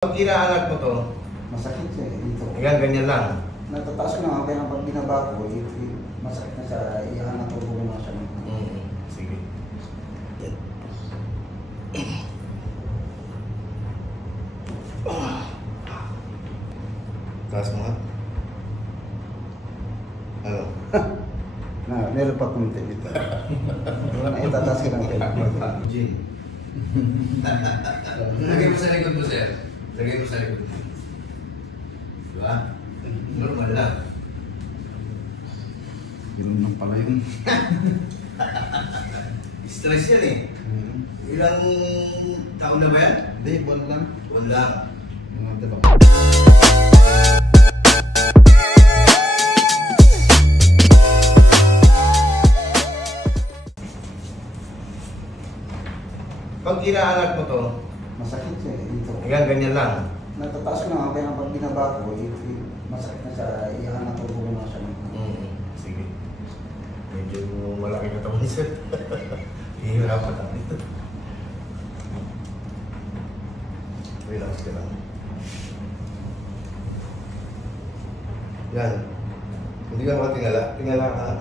Pag inaanak mo to, Masakit siya dito. hanggang ganyan lang. Natataas ko na, kaya pag binaba ko, masakit na siya, iyahan na tubo na siya. Sige. Taas mo nga. Ano? Meron pa kunti dito. Wala na itataas ka ng kaya. Gin. Lagay mo sa likod mo, sir. Lagay mo sa likod mo. Diba? Normal lang. Yun lang pala yun. Stress yan eh. Ilang taon na ba yan? Hindi, buwan lang. Buwan lang. Mga dalawang. Pag inaanak mo to, Masakit siya dito. hanggang ganyan lang. Natataas ko na, kaya pag binaba ko, masakit na siya, iyahan na tubo na siya. Sige. Medyo malaki ka taon sir. Hihirapan lang dito. Relax ka lang. Yan. Hindi ka makatingala. Tingala ka.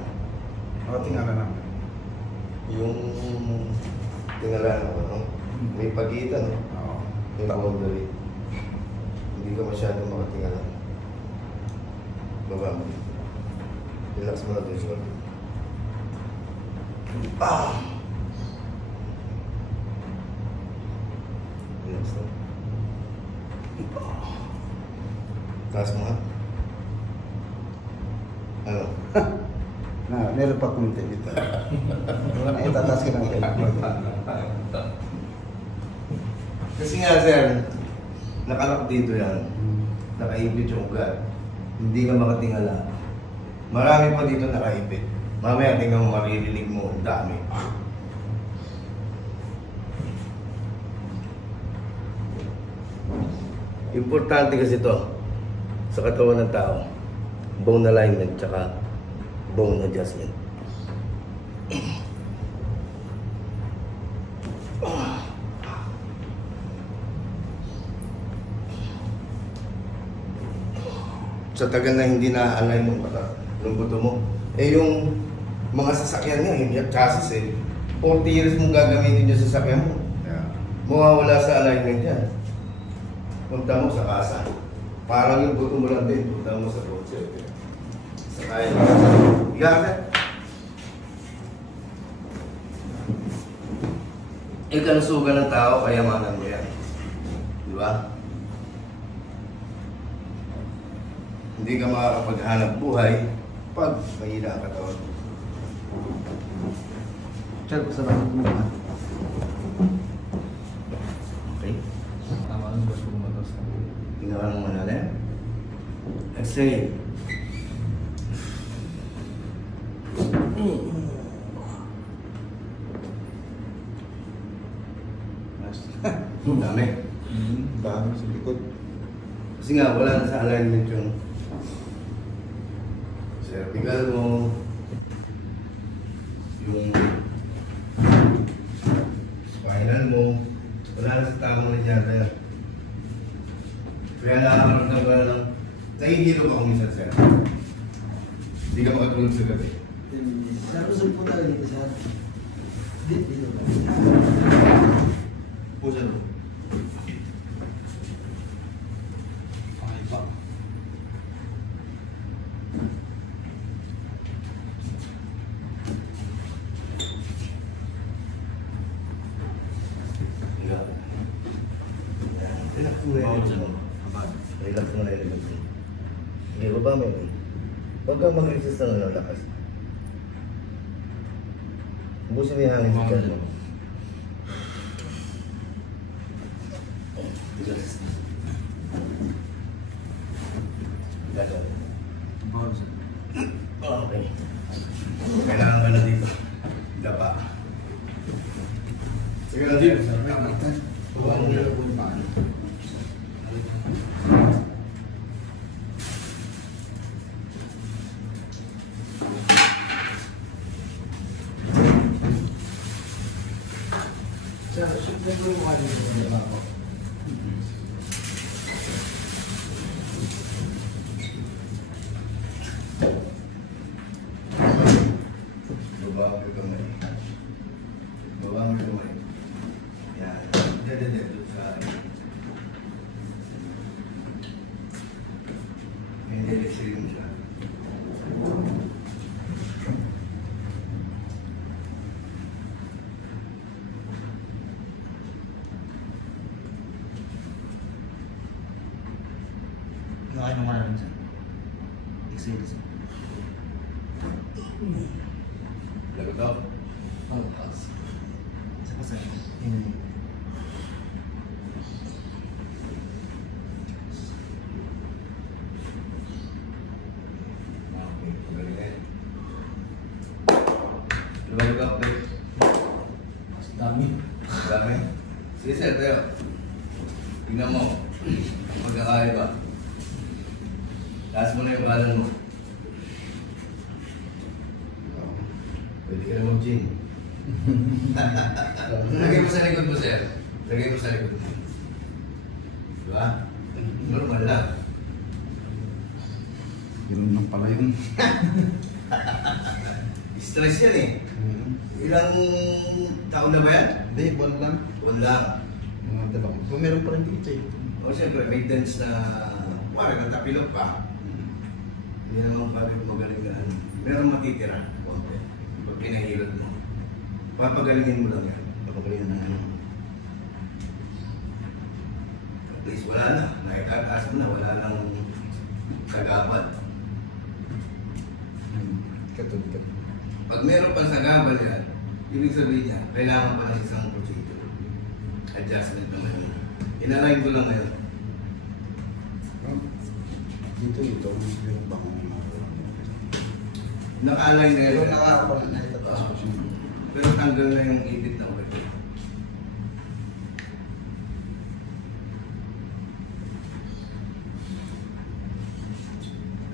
Makatingala na. Yung tingala mo, no? May pagitan, no? Oo. May boundary. Hindi ka masyadong makatingala. Baba mo. Relax mo na doon siya. Relax na. Taas mo nga. Ano? Meron pa kunti dito. Wala na itataas ka ng kaya. Kasi nga sir, nakalak dito yan. Nakaibit yung ugat. Hindi ka makatingala. Marami pa dito nakaibit. Mamaya tingnan mo, maririnig mo, ang dami. Importante kasi to sa katawan ng tao. Bone alignment tsaka bone adjustment. Sa tagal na hindi na-align yung buto mo. Eh yung mga sasakyan nga, yung chassis eh, 40 years mong gagamitin yung sasakyan mo. Yeah. Mawawala sa alignment yan. Punta mo sa kasa. Parang yung buto mo lang din, punta mo sa kotse. Sa kaya. Iyakat. Eh, kalusugan ng tao, kayamanan mo yan. Di ba? Hindi ka makakapaghanap buhay pag mahina ang katawan. Sir, salamat mo na. Okay? Tama lang, boss, kung matas ka. Tingnan ka ng manalim. Exhale. Dami. Dami sa likod. Kasi nga, wala na sa alignment yung cervical mo, yung spinal mo, wala na sa tamang linyada yan. Kaya nakakaramdam ka na lang, nahihilo ka kung minsan sir. Hindi ka makatulog sa gabi. Sa kusog po talaga dito sa dito ba? Pusa mo. Okay pa. Higa. Yan. Relax mo na yung mo. Relax mo na yung mo. Sige, baba mo yun. Huwag kang mag-resist na lakas. Ubusin mo yung hangin sa tiyan mo. Relax. Gagawin. Okay. Kailangan ka na dito. Dapa. Sige na dito. Huwag mo na. Sa kusog po yung mga dito. Nakain naman namin sir. Exhale sir. Lagot daw. Saka sir. Okay, pagalingan. Lumayo ka, please. Mas dami. Dami. Sige, sir, tayo. Tingnan mo. Magkakaya ba? Taas mo na yung balan mo. Pwede ka na mag-gym. Lagay mo sa likod mo, sir. Lagay mo sa likod mo. Diba? Normal lang. Yun lang pala yun. Stress yan eh. Ilang taon na ba yan? Hindi, buwan lang. Buwan lang. Mga dalawang. So, meron pa rin dito eh. O siyempre, may dance na parang natapilok ka. Hindi naman pwede magaling na ano. Meron matitira. Konti. Pag pinahirap mo. Papagalingin mo lang yan. Papagalingan ng ano. At least wala na. Nakitataas mo na. Wala nang sagabal. Katulad ka. Pag meron pang sagabal yan, ibig sabihin niya, kailangan pa ng isang procedure. Adjustment naman yun. Inalign ko lang ngayon. Dito, yung bangon ng mga. Naka-align na Pero yun. nakakapala na itataas ko siya. Pero tanggal na yung ipit na ulit.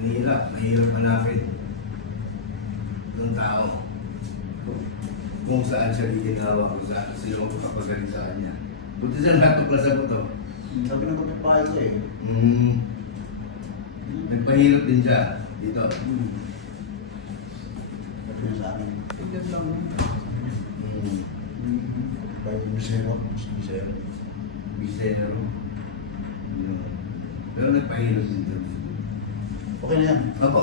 Mahirap hanapin ng tao kung saan siya ginawa, kung saan sino ang kapagaling sa kanya. Buti siya natukla sa buto. Sabi ng kapitbahay ko eh. Nagpahirap din siya dito. Sabi niya sa akin. Tignan lang. Bayo yung misero. Misero. Bisero. Pero nagpahirap din siya. Okay na yan. Opo.